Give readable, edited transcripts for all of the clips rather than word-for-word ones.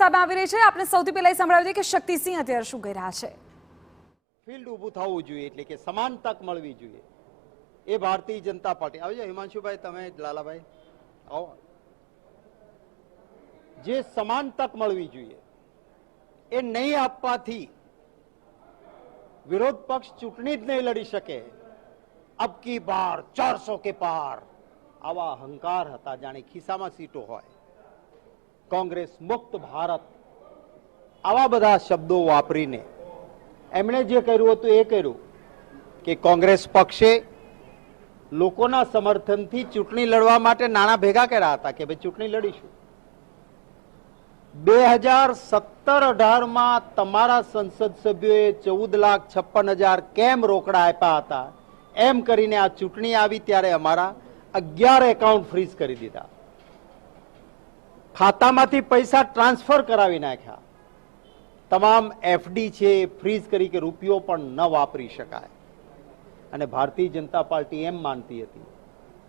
સામે આવી રહી છે। આપણે સૌથી પહેલા એ સંભળાવી દઈએ કે શક્તિસિંહ અત્યારે શું કહી રહ્યા છે। ફિલ્ડ ઊભું થવું જોઈએ, એટલે કે સમાન તક મળવી જોઈએ। એ ભારતીય જનતા પાર્ટી આવજો। હિમાંશુભાઈ, તમે લાલાભાઈ આવો। જે સમાન તક મળવી જોઈએ એ નહીં આપવાથી વિરોધ પક્ષ ચૂંટણી જ નહીં લડી શકે। અબ કી બાર 400 કે પાર, આવા અહંકાર હતા, જાણે ખિસ્સામાં સીટો હોય। કોંગ્રેસ મુક્ત ભારત, આવા બધા શબ્દો વાપરીને એમણે જે કર્યું હતું એ કર્યું કે કોંગ્રેસ પક્ષે લોકોના સમર્થનથી ચૂંટણી લડવા માટે નાણાં ભેગા કર્યા હતા કે ભાઈ ચૂંટણી લડીશું। 2017-18માં તમારા સંસદ સભ્યોએ 14,56,000 કેમ રોકડા આપ્યા હતા, એમ કરીને આ ચૂંટણી આવી ત્યારે અમારા 11 એકાઉન્ટ ફ્રીઝ કરી દીધા। ખાતામાંથી પૈસા ટ્રાન્સફર કરાવી નાખ્યા। તમામ એફડી છે ફ્રીઝ કરી કે રૂપિયો પણ ન વાપરી શકાય। અને ભારતીય જનતા પાર્ટી એમ માનતી હતી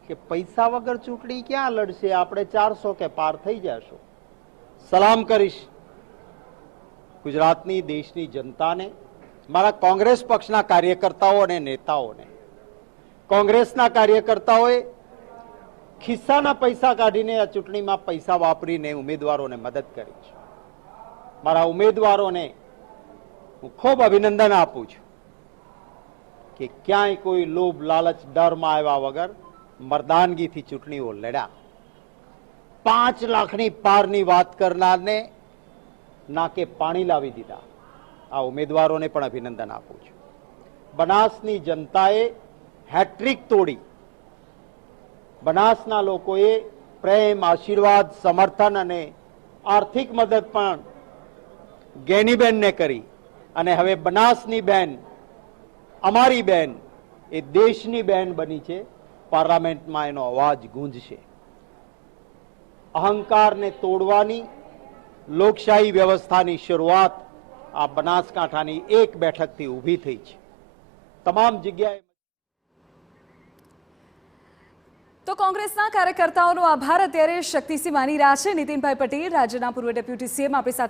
કે પૈસા વગર ચૂંટણી ક્યાં લડશે, આપણે 400 કે પાર થઈ જશું। સલામ કરીશ ગુજરાતની દેશની જનતાને, મારા કોંગ્રેસ પક્ષના કાર્યકર્તાઓ અને નેતાઓને। કોંગ્રેસના કાર્યકર્તાઓએ ખિસ્સાના પૈસા કાઢીને આ ચૂંટણીમાં પૈસા વાપરીને ઉમેદવારોને મદદ કરી છે। મારા ઉમેદવારોને હું ખૂબ અભિનંદન આપું છું કે ક્યાંય કોઈ લોભ લાલચ ડરમાં આવ્યા વગર મર્દાનગીથી ચૂંટણીઓ લડ્યા। 5 લાખની પારની વાત કરનારને નાકે પાણી લાવી દીધા। આ ઉમેદવારોને પણ અભિનંદન આપું છું। બનાસની જનતાએ હેટ્રિક તોડી। બનાસના લોકોએ પ્રેમ, આશીર્વાદ, સમર્થન અને આર્થિક મદદ પણ ગેનીબેનને કરી। અને હવે બનાસની બેન, અમારી બેન, એ દેશની બેન બની છે। પાર્લામેન્ટમાં એનો અવાજ ગુંજશે। અહંકારને તોડવાની લોકશાહી વ્યવસ્થાની શરૂઆત આ બનાસકાંઠાની એક બેઠકથી ઊભી થઈ છે। તમામ જગ્યાએ તો કોંગ્રેસના કાર્યકર્તાઓનો આભાર અત્યારે શક્તિસિંહ માની રહ્યા છે। નીતિનભાઈ પટેલ, રાજ્યના પૂર્વ ડેપ્યુટી સીએમ, આપણી સાથે